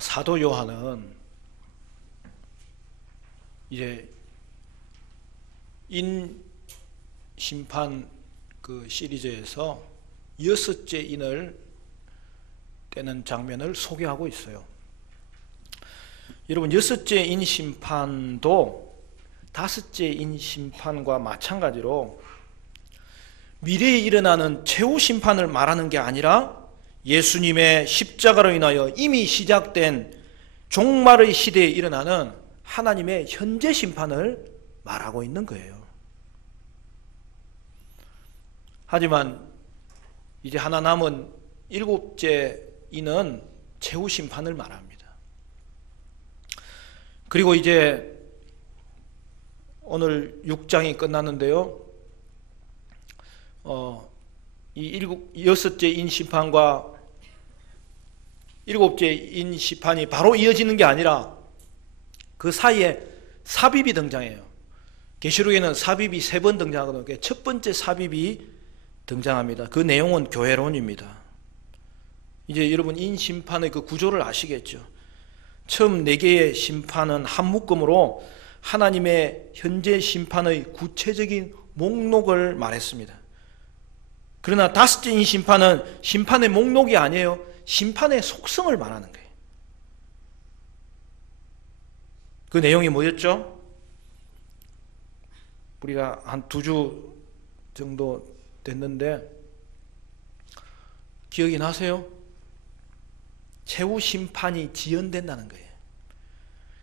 사도 요한은 이제 인 심판 그 시리즈에서 여섯째 인을 떼는 장면을 소개하고 있어요. 여러분, 여섯째 인 심판도 다섯째 인 심판과 마찬가지로 미래에 일어나는 최후 심판을 말하는 게 아니라 예수님의 십자가로 인하여 이미 시작된 종말의 시대에 일어나는 하나님의 현재 심판을 말하고 있는 거예요. 하지만 이제 하나 남은 일곱째 인은 최후 심판을 말합니다. 그리고 이제 오늘 6장이 끝났는데요. 여섯째 인 심판과 일곱째 인 심판이 바로 이어지는 게 아니라 그 사이에 삽입이 등장해요. 계시록에는 삽입이 3번 등장하거든요. 첫 번째 삽입이 등장합니다. 그 내용은 교회론입니다. 이제 여러분, 인 심판의 그 구조를 아시겠죠? 처음 4개의 심판은 한 묶음으로 하나님의 현재 심판의 구체적인 목록을 말했습니다. 그러나 다섯째 인 심판은 심판의 목록이 아니에요. 심판의 속성을 말하는 거예요. 그 내용이 뭐였죠? 우리가 한 2주 정도 됐는데 기억이 나세요? 최후 심판이 지연된다는 거예요.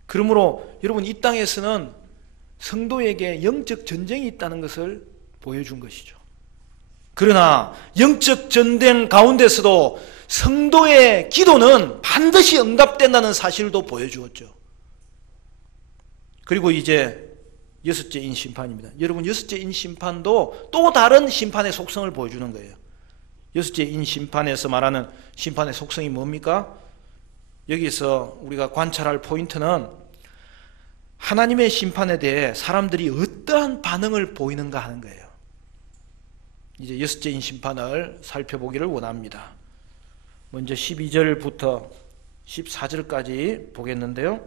그러므로 여러분, 이 땅에서는 성도에게 영적 전쟁이 있다는 것을 보여준 것이죠. 그러나 영적 전쟁 가운데서도 성도의 기도는 반드시 응답된다는 사실도 보여주었죠. 그리고 이제 여섯째 인 심판입니다. 여러분, 여섯째 인 심판도 또 다른 심판의 속성을 보여주는 거예요. 여섯째 인 심판에서 말하는 심판의 속성이 뭡니까? 여기서 우리가 관찰할 포인트는 하나님의 심판에 대해 사람들이 어떠한 반응을 보이는가 하는 거예요. 이제 여섯째 인 심판을 살펴보기를 원합니다. 먼저 12절부터 14절까지 보겠는데요.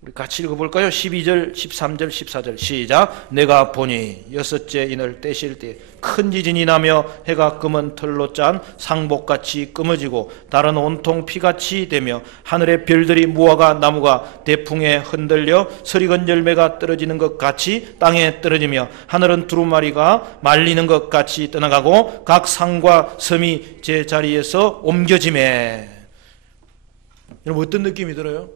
우리 같이 읽어볼까요? 12절, 13절, 14절 시작. 내가 보니 여섯째 인을 떼실 때 큰 지진이 나며 해가 검은 털로 짠 상복같이 검어지고 달은 온통 피같이 되며 하늘의 별들이 무화과 나무가 대풍에 흔들려 서리건 열매가 떨어지는 것 같이 땅에 떨어지며 하늘은 두루마리가 말리는 것 같이 떠나가고 각 산과 섬이 제 자리에서 옮겨지매. 여러분, 어떤 느낌이 들어요?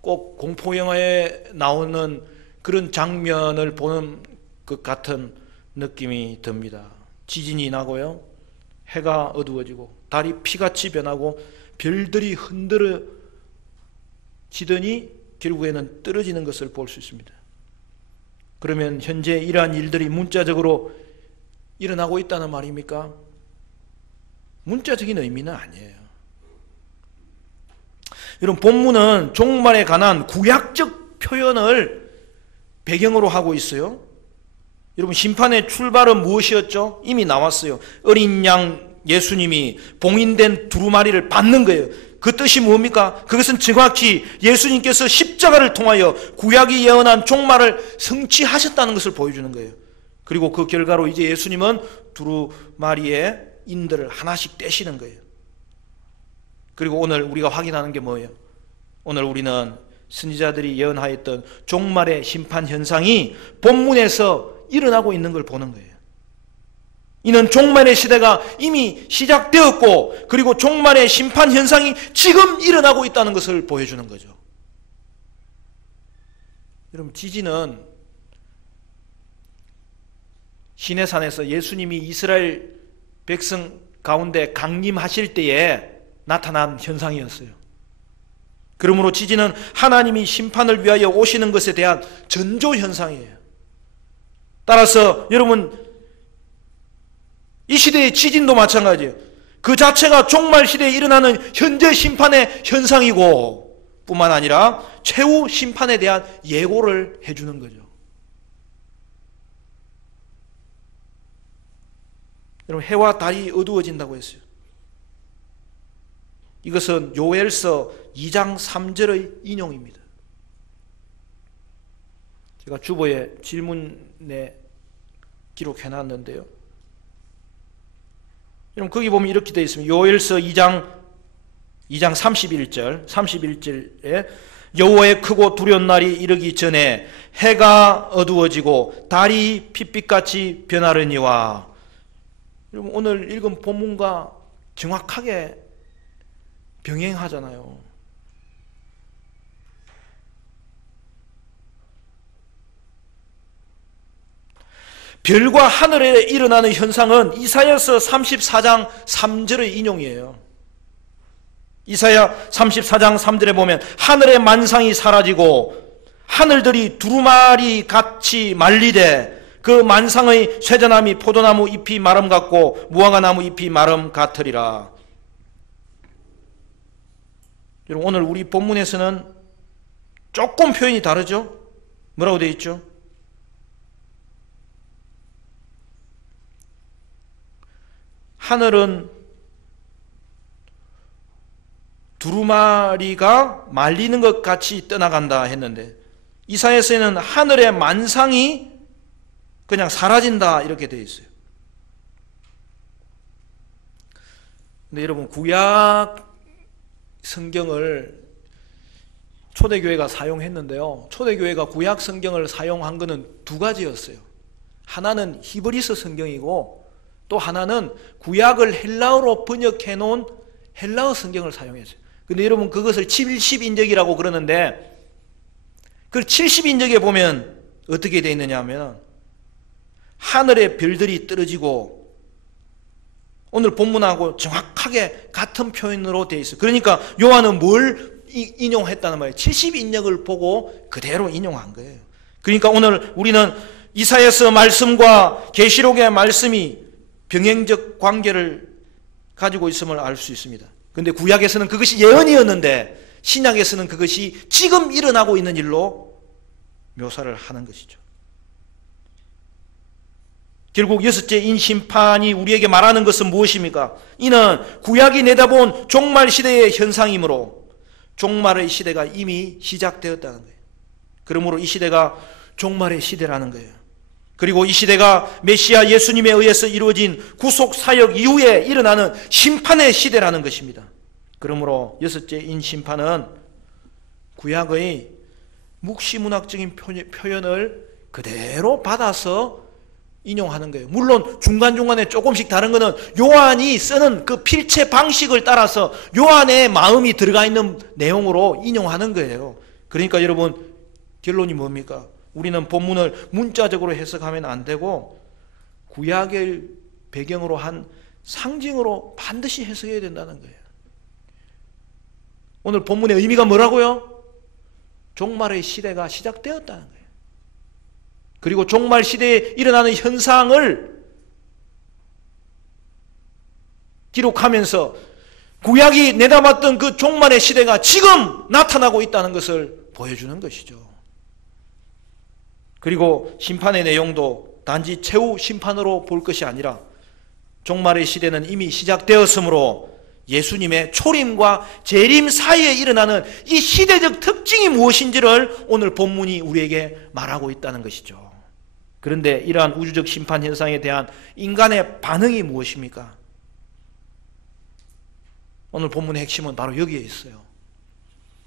꼭 공포영화에 나오는 그런 장면을 보는 것 같은 느낌이 듭니다. 지진이 나고요, 해가 어두워지고 달이 피같이 변하고 별들이 흔들어지더니 결국에는 떨어지는 것을 볼 수 있습니다. 그러면 현재 이러한 일들이 문자적으로 일어나고 있다는 말입니까? 문자적인 의미는 아니에요. 여러분, 본문은 종말에 관한 구약적 표현을 배경으로 하고 있어요. 여러분, 심판의 출발은 무엇이었죠? 이미 나왔어요. 어린 양 예수님이 봉인된 두루마리를 받는 거예요. 그 뜻이 뭡니까? 그것은 정확히 예수님께서 십자가를 통하여 구약이 예언한 종말을 성취하셨다는 것을 보여주는 거예요. 그리고 그 결과로 이제 예수님은 두루마리의 인들을 하나씩 떼시는 거예요. 그리고 오늘 우리가 확인하는 게 뭐예요? 오늘 우리는 선지자들이 예언하였던 종말의 심판 현상이 본문에서 일어나고 있는 걸 보는 거예요. 이는 종말의 시대가 이미 시작되었고, 그리고 종말의 심판 현상이 지금 일어나고 있다는 것을 보여주는 거죠. 여러분, 지진은 시내산에서 예수님이 이스라엘 백성 가운데 강림하실 때에 나타난 현상이었어요. 그러므로 지진은 하나님이 심판을 위하여 오시는 것에 대한 전조 현상이에요. 따라서 여러분, 이 시대의 지진도 마찬가지예요. 그 자체가 종말 시대에 일어나는 현재 심판의 현상이고, 뿐만 아니라 최후 심판에 대한 예고를 해주는 거죠. 여러분, 해와 달이 어두워진다고 했어요. 이것은 요엘서 2장 3절의 인용입니다. 제가 주보에 질문에 기록해 놨는데요. 여러분 거기 보면 이렇게 되어 있습니다. 요엘서 2장 31절에 여호와의 크고 두려운 날이 이르기 전에 해가 어두워지고 달이 핏빛같이 변하려니와. 여러분 오늘 읽은 본문과 정확하게 병행하잖아요. 별과 하늘에 일어나는 현상은 이사야서 34장 3절의 인용이에요. 이사야 34장 3절에 보면 하늘의 만상이 사라지고 하늘들이 두루마리 같이 말리되 그 만상의 쇠자나무 포도나무 잎이 마름 같고 무화과나무 잎이 마름 같으리라. 여러분 오늘 우리 본문에서는 조금 표현이 다르죠? 뭐라고 되어 있죠? 하늘은 두루마리가 말리는 것 같이 떠나간다 했는데 이사야서에는 하늘의 만상이 그냥 사라진다 이렇게 되어 있어요. 근데 여러분 구약 성경을 초대교회가 사용했는데요. 초대교회가 구약 성경을 사용한 것은 두 가지였어요. 하나는 히브리서 성경이고 또 하나는 구약을 헬라어로 번역해 놓은 헬라어 성경을 사용했어요. 근데 여러분 그것을 70인적이라고 그러는데 그 70인적에 보면 어떻게 되어 있느냐 하면 하늘의 별들이 떨어지고 오늘 본문하고 정확하게 같은 표현으로 되어 있어요. 그러니까 요한은 뭘 인용했다는 말이에요. 70인역을 보고 그대로 인용한 거예요. 그러니까 오늘 우리는 이사야서 말씀과 계시록의 말씀이 병행적 관계를 가지고 있음을 알 수 있습니다. 그런데 구약에서는 그것이 예언이었는데 신약에서는 그것이 지금 일어나고 있는 일로 묘사를 하는 것이죠. 결국 여섯째 인심판이 우리에게 말하는 것은 무엇입니까? 이는 구약이 내다본 종말 시대의 현상이므로 종말의 시대가 이미 시작되었다는 거예요. 그러므로 이 시대가 종말의 시대라는 거예요. 그리고 이 시대가 메시아 예수님에 의해서 이루어진 구속사역 이후에 일어나는 심판의 시대라는 것입니다. 그러므로 여섯째 인심판은 구약의 묵시문학적인 표현을 그대로 받아서 인용하는 거예요. 물론 중간중간에 조금씩 다른 거는 요한이 쓰는 그 필체 방식을 따라서 요한의 마음이 들어가 있는 내용으로 인용하는 거예요. 그러니까 여러분 결론이 뭡니까? 우리는 본문을 문자적으로 해석하면 안 되고 구약의 배경으로 한 상징으로 반드시 해석해야 된다는 거예요. 오늘 본문의 의미가 뭐라고요? 종말의 시대가 시작되었다는 거예요. 그리고 종말 시대에 일어나는 현상을 기록하면서 구약이 내담았던 그 종말의 시대가 지금 나타나고 있다는 것을 보여주는 것이죠. 그리고 심판의 내용도 단지 최후 심판으로 볼 것이 아니라 종말의 시대는 이미 시작되었으므로 예수님의 초림과 재림 사이에 일어나는 이 시대적 특징이 무엇인지를 오늘 본문이 우리에게 말하고 있다는 것이죠. 그런데 이러한 우주적 심판 현상에 대한 인간의 반응이 무엇입니까? 오늘 본문의 핵심은 바로 여기에 있어요.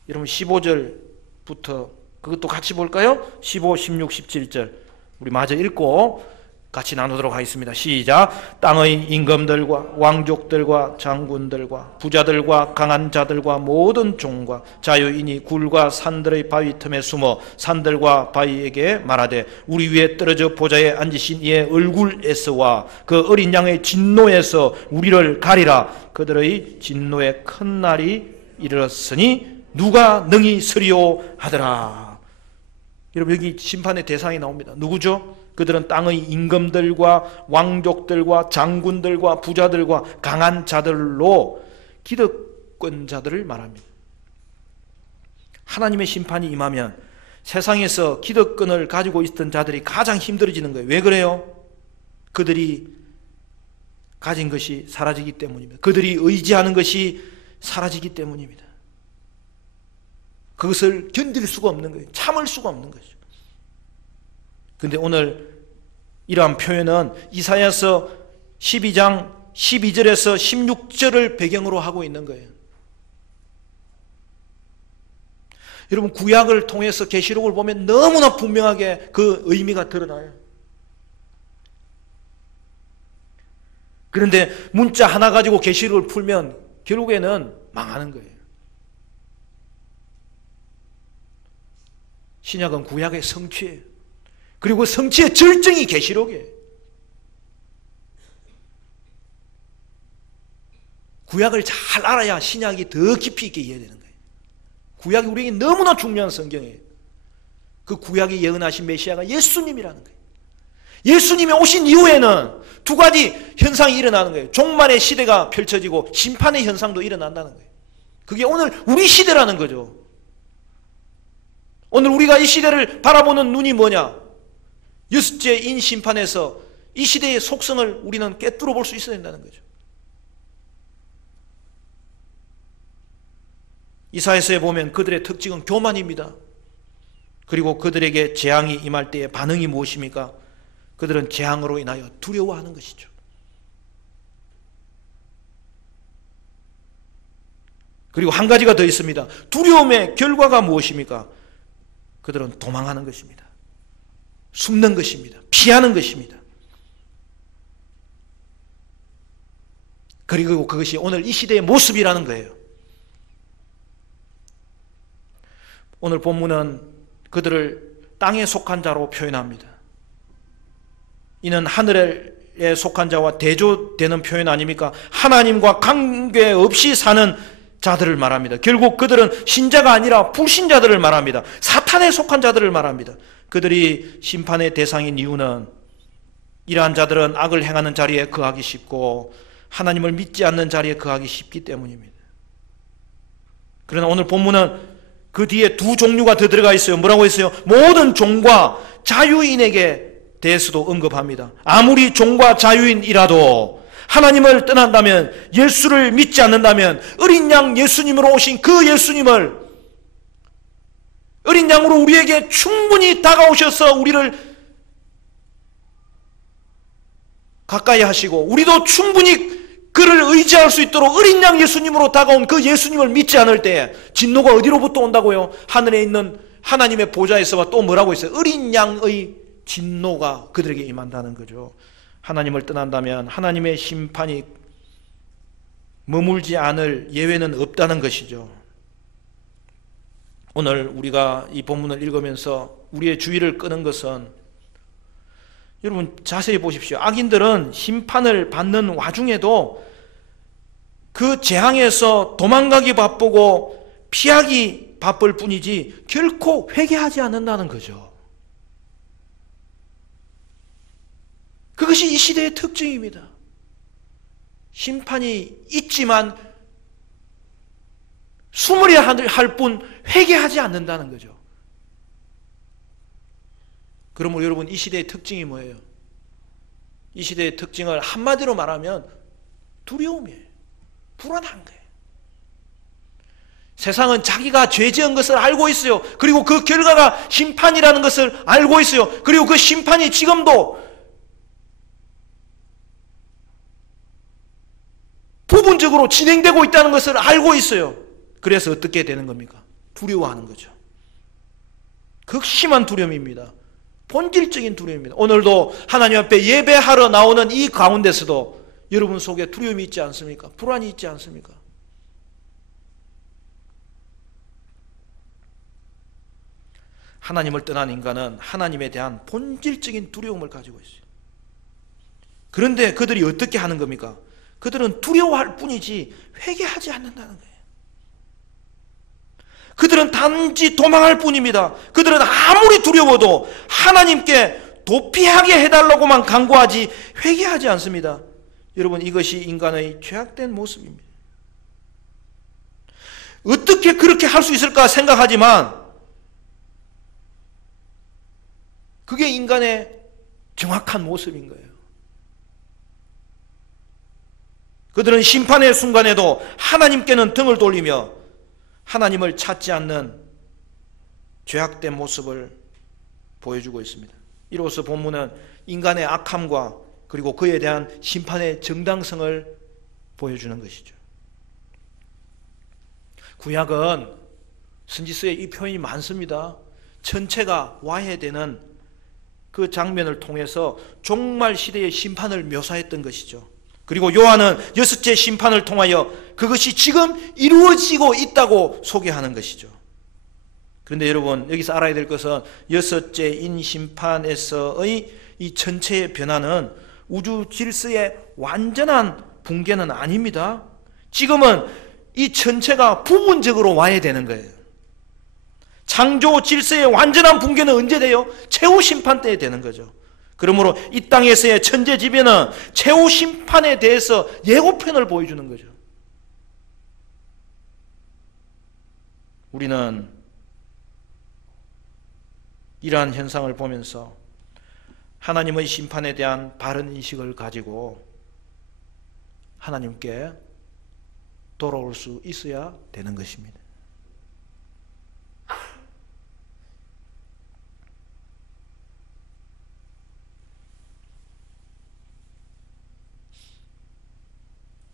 여러분 15절부터 그것도 같이 볼까요? 15, 16, 17절 우리 마저 읽고 같이 나누도록 하겠습니다. 시작. 땅의 임금들과 왕족들과 장군들과 부자들과 강한 자들과 모든 종과 자유인이 굴과 산들의 바위 틈에 숨어 산들과 바위에게 말하되 우리 위에 떨어져 보좌에 앉으신 이의 얼굴에서와 그 어린 양의 진노에서 우리를 가리라. 그들의 진노의 큰 날이 이르렀으니 누가 능히 서리오 하더라. 여러분 여기 심판의 대상이 나옵니다. 누구죠? 그들은 땅의 임금들과 왕족들과 장군들과 부자들과 강한 자들로 기득권자들을 말합니다. 하나님의 심판이 임하면 세상에서 기득권을 가지고 있던 자들이 가장 힘들어지는 거예요. 왜 그래요? 그들이 가진 것이 사라지기 때문입니다. 그들이 의지하는 것이 사라지기 때문입니다. 그것을 견딜 수가 없는 거예요. 참을 수가 없는 거죠. 그런데 오늘 이러한 표현은 이사야서 12장 12절에서 16절을 배경으로 하고 있는 거예요. 여러분, 구약을 통해서 계시록을 보면 너무나 분명하게 그 의미가 드러나요. 그런데 문자 하나 가지고 계시록을 풀면 결국에는 망하는 거예요. 신약은 구약의 성취예요. 그리고 성취의 절정이 계시록이에요. 구약을 잘 알아야 신약이 더 깊이 있게 이해되는 거예요. 구약이 우리에게 너무나 중요한 성경이에요. 그 구약이 예언하신 메시아가 예수님이라는 거예요. 예수님이 오신 이후에는 두 가지 현상이 일어나는 거예요. 종말의 시대가 펼쳐지고 심판의 현상도 일어난다는 거예요. 그게 오늘 우리 시대라는 거죠. 오늘 우리가 이 시대를 바라보는 눈이 뭐냐? 여섯째 인 심판에서 이 시대의 속성을 우리는 꿰뚫어 볼 수 있어야 된다는 거죠. 이사야서에 보면 그들의 특징은 교만입니다. 그리고 그들에게 재앙이 임할 때의 반응이 무엇입니까? 그들은 재앙으로 인하여 두려워하는 것이죠. 그리고 한 가지가 더 있습니다. 두려움의 결과가 무엇입니까? 그들은 도망하는 것입니다. 숨는 것입니다. 피하는 것입니다. 그리고 그것이 오늘 이 시대의 모습이라는 거예요. 오늘 본문은 그들을 땅에 속한 자로 표현합니다. 이는 하늘에 속한 자와 대조되는 표현 아닙니까? 하나님과 관계없이 사는 자들을 말합니다. 결국 그들은 신자가 아니라 불신자들을 말합니다. 사탄에 속한 자들을 말합니다. 그들이 심판의 대상인 이유는 이러한 자들은 악을 행하는 자리에 거하기 쉽고 하나님을 믿지 않는 자리에 거하기 쉽기 때문입니다. 그러나 오늘 본문은 그 뒤에 두 종류가 더 들어가 있어요. 뭐라고 했어요? 모든 종과 자유인에게 대해서도 언급합니다. 아무리 종과 자유인이라도 하나님을 떠난다면, 예수를 믿지 않는다면 어린 양 예수님으로 오신 그 예수님을, 어린 양으로 우리에게 충분히 다가오셔서 우리를 가까이 하시고 우리도 충분히 그를 의지할 수 있도록 어린 양 예수님으로 다가온 그 예수님을 믿지 않을 때 진노가 어디로부터 온다고요? 하늘에 있는 하나님의 보좌에서와 또 뭐라고 있어요? 어린 양의 진노가 그들에게 임한다는 거죠. 하나님을 떠난다면 하나님의 심판이 머물지 않을 예외는 없다는 것이죠. 오늘 우리가 이 본문을 읽으면서 우리의 주의를 끄는 것은, 여러분 자세히 보십시오. 악인들은 심판을 받는 와중에도 그 재앙에서 도망가기 바쁘고 피하기 바쁠 뿐이지 결코 회개하지 않는다는 거죠. 그것이 이 시대의 특징입니다. 심판이 있지만 숨으려 할 뿐 회개하지 않는다는 거죠. 그러므로 여러분, 이 시대의 특징이 뭐예요? 이 시대의 특징을 한마디로 말하면 두려움이에요. 불안한 거예요. 세상은 자기가 죄 지은 것을 알고 있어요. 그리고 그 결과가 심판이라는 것을 알고 있어요. 그리고 그 심판이 지금도 부분적으로 진행되고 있다는 것을 알고 있어요. 그래서 어떻게 되는 겁니까? 두려워하는 거죠. 극심한 두려움입니다. 본질적인 두려움입니다. 오늘도 하나님 앞에 예배하러 나오는 이 가운데서도 여러분 속에 두려움이 있지 않습니까? 불안이 있지 않습니까? 하나님을 떠난 인간은 하나님에 대한 본질적인 두려움을 가지고 있어요. 그런데 그들이 어떻게 하는 겁니까? 그들은 두려워할 뿐이지 회개하지 않는다는 거예요. 그들은 단지 도망할 뿐입니다. 그들은 아무리 두려워도 하나님께 도피하게 해달라고만 간구하지 회개하지 않습니다. 여러분, 이것이 인간의 죄악된 모습입니다. 어떻게 그렇게 할 수 있을까 생각하지만 그게 인간의 정확한 모습인 거예요. 그들은 심판의 순간에도 하나님께는 등을 돌리며 하나님을 찾지 않는 죄악된 모습을 보여주고 있습니다. 이로써 본문은 인간의 악함과 그리고 그에 대한 심판의 정당성을 보여주는 것이죠. 구약은 선지서에 이 표현이 많습니다. 전체가 와해되는 그 장면을 통해서 종말 시대의 심판을 묘사했던 것이죠. 그리고 요한은 여섯째 심판을 통하여 그것이 지금 이루어지고 있다고 소개하는 것이죠. 그런데 여러분, 여기서 알아야 될 것은 여섯째 인심판에서의 이 전체의 변화는 우주 질서의 완전한 붕괴는 아닙니다. 지금은 이 전체가 부분적으로 와야 되는 거예요. 창조 질서의 완전한 붕괴는 언제 돼요? 최후 심판 때에 되는 거죠. 그러므로 이 땅에서의 천재지변은 최후 심판에 대해서 예고편을 보여주는 거죠. 우리는 이러한 현상을 보면서 하나님의 심판에 대한 바른 인식을 가지고 하나님께 돌아올 수 있어야 되는 것입니다.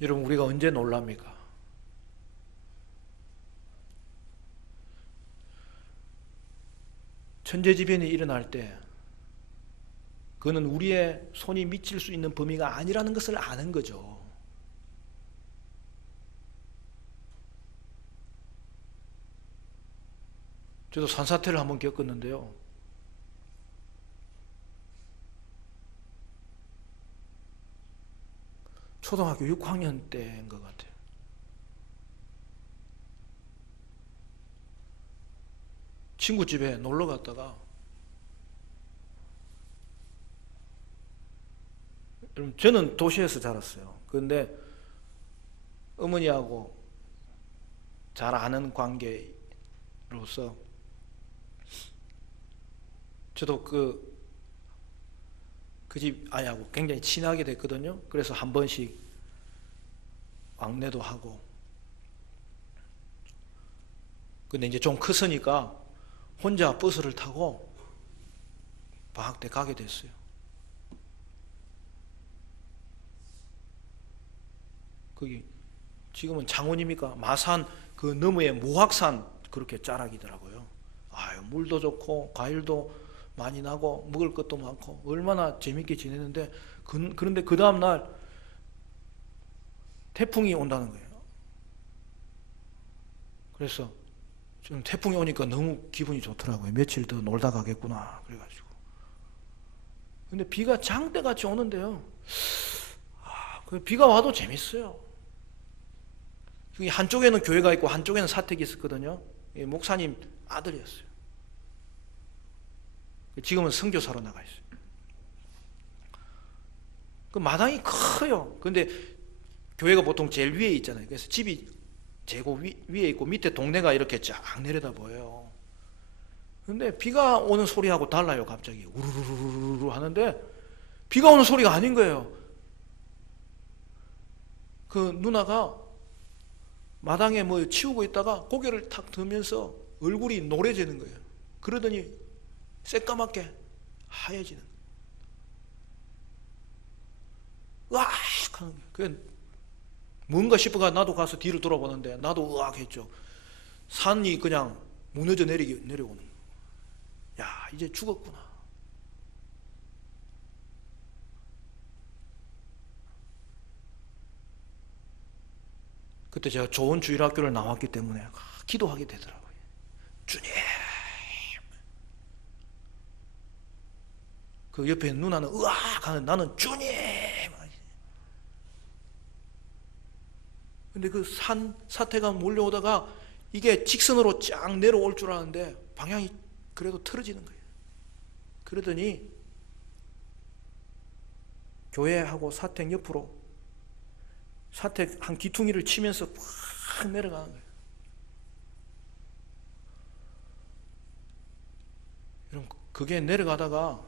여러분, 우리가 언제 놀랍니까? 천재지변이 일어날 때 그는 우리의 손이 미칠 수 있는 범위가 아니라는 것을 아는 거죠. 저도 산사태를 한번 겪었는데요. 초등학교 6학년 때인 것 같아요. 친구 집에 놀러 갔다가 저는 도시에서 자랐어요. 그런데 어머니하고 잘 아는 관계로서 저도 그 집 아이하고 굉장히 친하게 됐거든요. 그래서 한 번씩 왕래도 하고. 근데 이제 좀 컸으니까 혼자 버스를 타고 방학 때 가게 됐어요. 거기 지금은 창원입니까? 마산 그 너머에 모학산 그렇게 자락이더라고요. 아유, 물도 좋고 과일도 많이 나고 먹을 것도 많고 얼마나 재밌게 지내는데 그런데 그 다음 날 태풍이 온다는 거예요. 그래서 좀 태풍이 오니까 너무 기분이 좋더라고요. 며칠 더 놀다 가겠구나 그래가지고. 근데 비가 장대같이 오는데요. 그 비가 와도 재밌어요. 한쪽에는 교회가 있고 한쪽에는 사택이 있었거든요. 목사님 아들이었어요. 지금은 선교사로 나가 있어요. 그 마당이 커요. 근데 교회가 보통 제일 위에 있잖아요. 그래서 집이 제고 위에 있고 밑에 동네가 이렇게 쫙 내려다 보여요. 근데 비가 오는 소리하고 달라요. 갑자기 우르르르르 하는데 비가 오는 소리가 아닌 거예요. 그 누나가 마당에 뭐 치우고 있다가 고개를 탁 들면서 얼굴이 노래지는 거예요. 그러더니 새까맣게 하얘지는 거예요. 으악 하는 거예요. 뭔가 싶어가 나도 가서 뒤를 돌아보는데 나도 으악 했죠. 산이 그냥 무너져 내려오는 거예요. 야, 이제 죽었구나. 그때 제가 좋은 주일학교를 나왔기 때문에 기도하게 되더라고요. 주님. 그 옆에 있는 누나는 으악 하는, 나는 주님. 근데 그 사태가 몰려오다가 이게 직선으로 쫙 내려올 줄 알았는데 방향이 그래도 틀어지는 거예요. 그러더니 교회하고 사택 옆으로 사택 한 기퉁이를 치면서 팍 내려가는 거예요. 여러분, 그게 내려가다가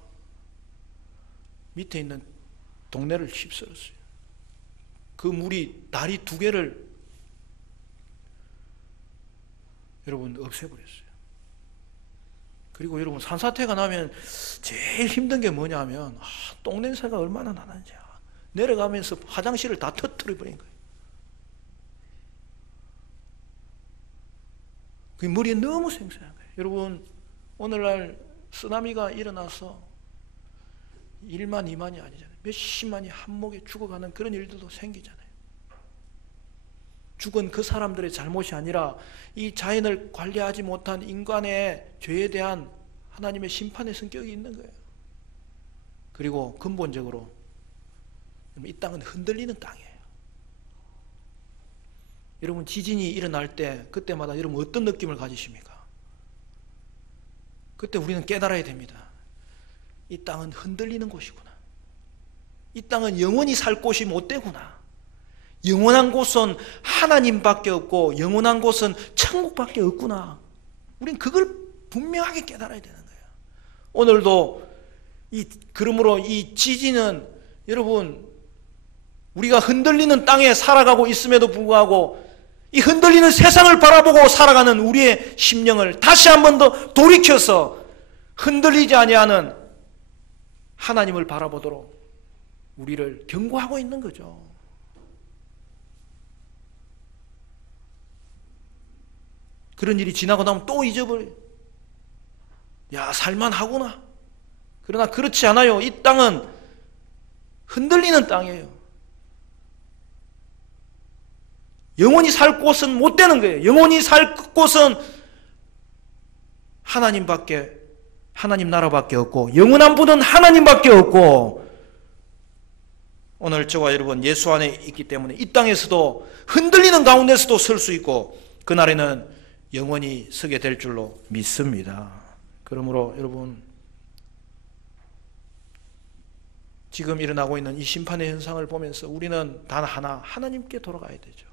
밑에 있는 동네를 휩쓸었어요. 그 물이 다리 2개를 여러분 없애버렸어요. 그리고 여러분 산사태가 나면 제일 힘든 게 뭐냐면 똥냄새가 얼마나 나는지 내려가면서 화장실을 다 터뜨려버린 거예요. 그 머리에 너무 생생한 거예요. 여러분 오늘날 쓰나미가 일어나서 1만 2만이 아니잖아요. 몇십만이 한목에 죽어가는 그런 일들도 생기잖아요. 죽은 그 사람들의 잘못이 아니라 이 자연을 관리하지 못한 인간의 죄에 대한 하나님의 심판의 성격이 있는 거예요. 그리고 근본적으로 이 땅은 흔들리는 땅이에요. 여러분 지진이 일어날 때 그때마다 여러분 어떤 느낌을 가지십니까? 그때 우리는 깨달아야 됩니다. 이 땅은 흔들리는 곳이구나. 이 땅은 영원히 살 곳이 못 되구나. 영원한 곳은 하나님밖에 없고 영원한 곳은 천국밖에 없구나. 우린 그걸 분명하게 깨달아야 되는 거예요. 오늘도 그러므로 이 지진은 여러분 우리가 흔들리는 땅에 살아가고 있음에도 불구하고 이 흔들리는 세상을 바라보고 살아가는 우리의 심령을 다시 한 번 더 돌이켜서 흔들리지 아니하는 하나님을 바라보도록 우리를 경고하고 있는 거죠. 그런 일이 지나고 나면 또 잊어버려요. 야, 살만하구나. 그러나 그렇지 않아요. 이 땅은 흔들리는 땅이에요. 영원히 살 곳은 못 되는 거예요. 영원히 살 곳은 하나님 나라밖에 없고 영원한 분은 하나님밖에 없고 오늘 저와 여러분 예수 안에 있기 때문에 이 땅에서도 흔들리는 가운데서도 설 수 있고 그날에는 영원히 서게 될 줄로 믿습니다. 그러므로 여러분 지금 일어나고 있는 이 심판의 현상을 보면서 우리는 단 하나 하나님께 돌아가야 되죠.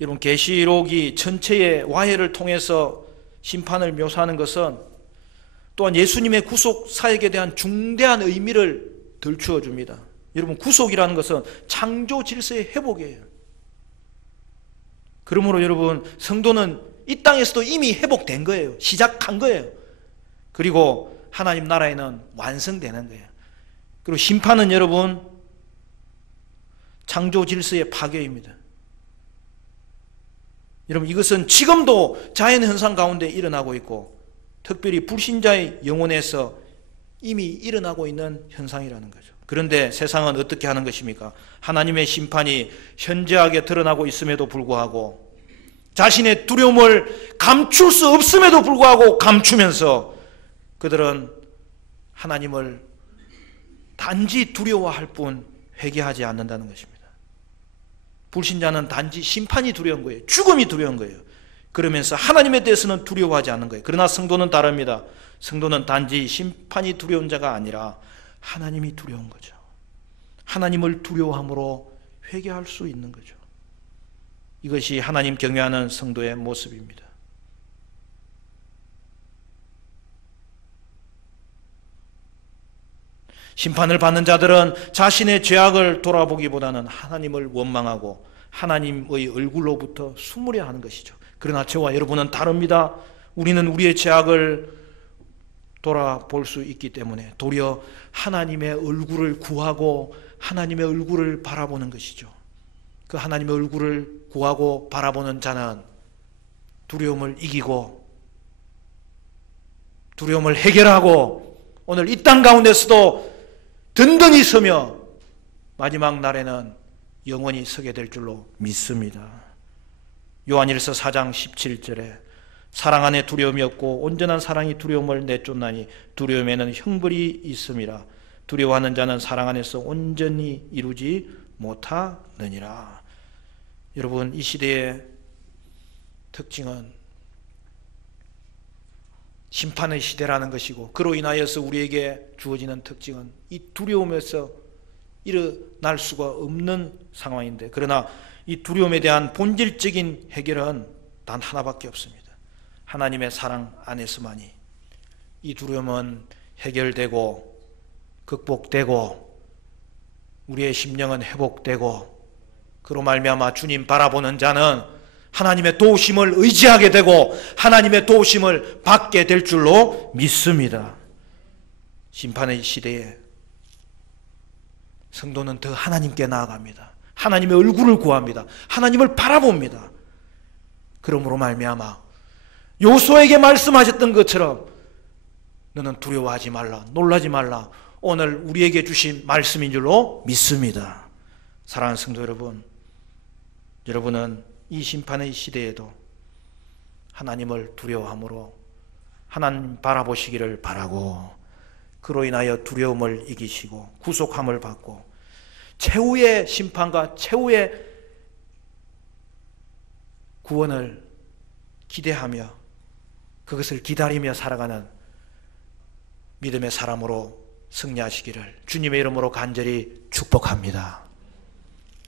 여러분 계시록이 전체의 와해를 통해서 심판을 묘사하는 것은 또한 예수님의 구속 사역에 대한 중대한 의미를 덜추어 줍니다. 여러분 구속이라는 것은 창조 질서의 회복이에요. 그러므로 여러분 성도는 이 땅에서도 이미 회복된 거예요. 시작한 거예요. 그리고 하나님 나라에는 완성되는 거예요. 그리고 심판은 여러분 창조 질서의 파괴입니다. 여러분 이것은 지금도 자연현상 가운데 일어나고 있고 특별히 불신자의 영혼에서 이미 일어나고 있는 현상이라는 거죠. 그런데 세상은 어떻게 하는 것입니까? 하나님의 심판이 현저하게 드러나고 있음에도 불구하고 자신의 두려움을 감출 수 없음에도 불구하고 감추면서 그들은 하나님을 단지 두려워할 뿐 회개하지 않는다는 것입니다. 불신자는 단지 심판이 두려운 거예요. 죽음이 두려운 거예요. 그러면서 하나님에 대해서는 두려워하지 않는 거예요. 그러나 성도는 다릅니다. 성도는 단지 심판이 두려운 자가 아니라 하나님이 두려운 거죠. 하나님을 두려워함으로 회개할 수 있는 거죠. 이것이 하나님 경외하는 성도의 모습입니다. 심판을 받는 자들은 자신의 죄악을 돌아보기보다는 하나님을 원망하고 하나님의 얼굴로부터 숨으려 하는 것이죠. 그러나 저와 여러분은 다릅니다. 우리는 우리의 죄악을 돌아볼 수 있기 때문에 도리어 하나님의 얼굴을 구하고 하나님의 얼굴을 바라보는 것이죠. 그 하나님의 얼굴을 구하고 바라보는 자는 두려움을 이기고 두려움을 해결하고 오늘 이 땅 가운데서도 든든히 서며 마지막 날에는 영원히 서게 될 줄로 믿습니다. 요한일서 4장 17절에 사랑 안에 두려움이 없고 온전한 사랑이 두려움을 내쫓나니 두려움에는 형벌이 있음이라. 두려워하는 자는 사랑 안에서 온전히 이루지 못하느니라. 여러분 이 시대의 특징은 심판의 시대라는 것이고 그로 인하여서 우리에게 주어지는 특징은 이 두려움에서 일어날 수가 없는 상황인데 그러나 이 두려움에 대한 본질적인 해결은 단 하나밖에 없습니다. 하나님의 사랑 안에서만이 이 두려움은 해결되고 극복되고 우리의 심령은 회복되고 그로 말미암아 주님 바라보는 자는 하나님의 도우심을 의지하게 되고 하나님의 도우심을 받게 될 줄로 믿습니다. 심판의 시대에 성도는 더 하나님께 나아갑니다. 하나님의 얼굴을 구합니다. 하나님을 바라봅니다. 그러므로 말미암아 요수아에게 말씀하셨던 것처럼 너는 두려워하지 말라, 놀라지 말라, 오늘 우리에게 주신 말씀인 줄로 믿습니다. 사랑하는 성도 여러분, 여러분은 이 심판의 시대에도 하나님을 두려워함으로 하나님 바라보시기를 바라고 그로 인하여 두려움을 이기시고 구속함을 받고 최후의 심판과 최후의 구원을 기대하며 그것을 기다리며 살아가는 믿음의 사람으로 승리하시기를 주님의 이름으로 간절히 축복합니다.